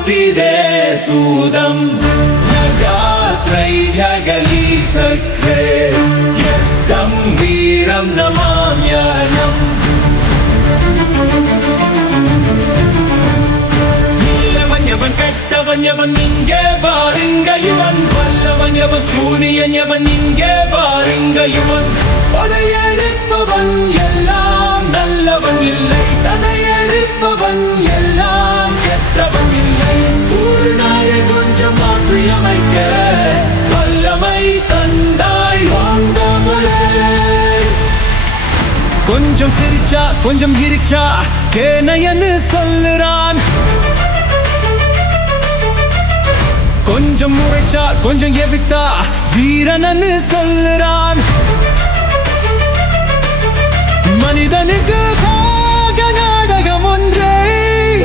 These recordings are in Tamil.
Pantide Sudam Nagatrai Jagalisakre Yastam Veeram Namamyanam Yavan Kettavan Yavan Inge Varinga Yavan Vallavan Yavan Suniyan Yavan Inge Varinga Yavan Padayarippavan Yellam Nallavan Illai Tanayarippavan Yellam Kettavan Illai Surnaya Konjam Maatri Amaikka Vallamai Tandai Vandavale Konjam siricha Konjam iricha Kenayanu solluran கொஞ்சம் முறைச்சா கொஞ்சம் எவித்தா வீரனன்னு சொல்லுறான் மனிதனுக்கு நாடகம் ஒன்றை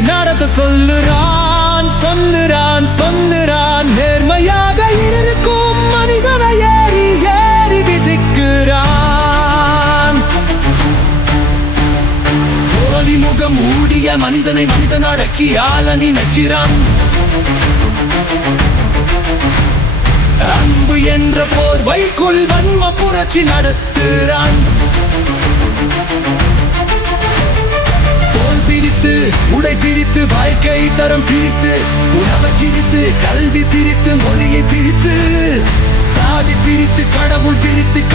நடத்த சொல்லுறான் சொல்லுறான் சொல்லுறான் நேர்மையாக இருக்கும் மனிதனை ஏறி ஏறி விதிக்கிறான் போலி முகம் மூடிய மனிதனை மனிதன் அடக்கி ஆளனி நக்கிறான் அன்பு என்ற போர்வைக்குள் வன்ம புரட்சி நடத்துறான் தோல் பிரித்து உடை பிரித்து வாழ்க்கை தரம் பிரித்து உணவை பிரித்து கல்வி பிரித்து மொழியை பிரித்து சாதி பிரித்து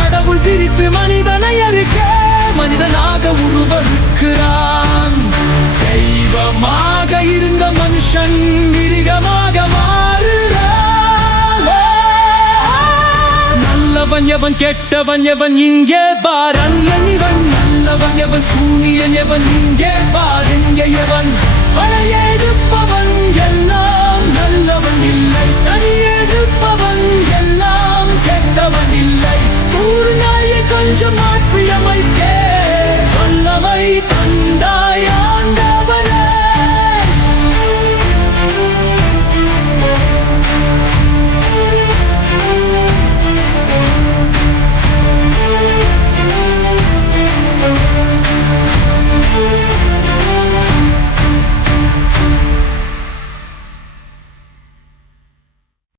கடவுள் பிரித்து மனிதனை அறுக்க மனிதனாக உருவெடுக்கிறான் தெய்வமாக இருந்த மனுஷன் மிருகமாக மாறுறான் நல்லவன் எவன் கெட்டவன் எவன் இங்கே பார் அல்லன் இவன் நல்லவன் எவன் சூனியன் எவன் இங்கே பார் இங்கே எவன் பழைய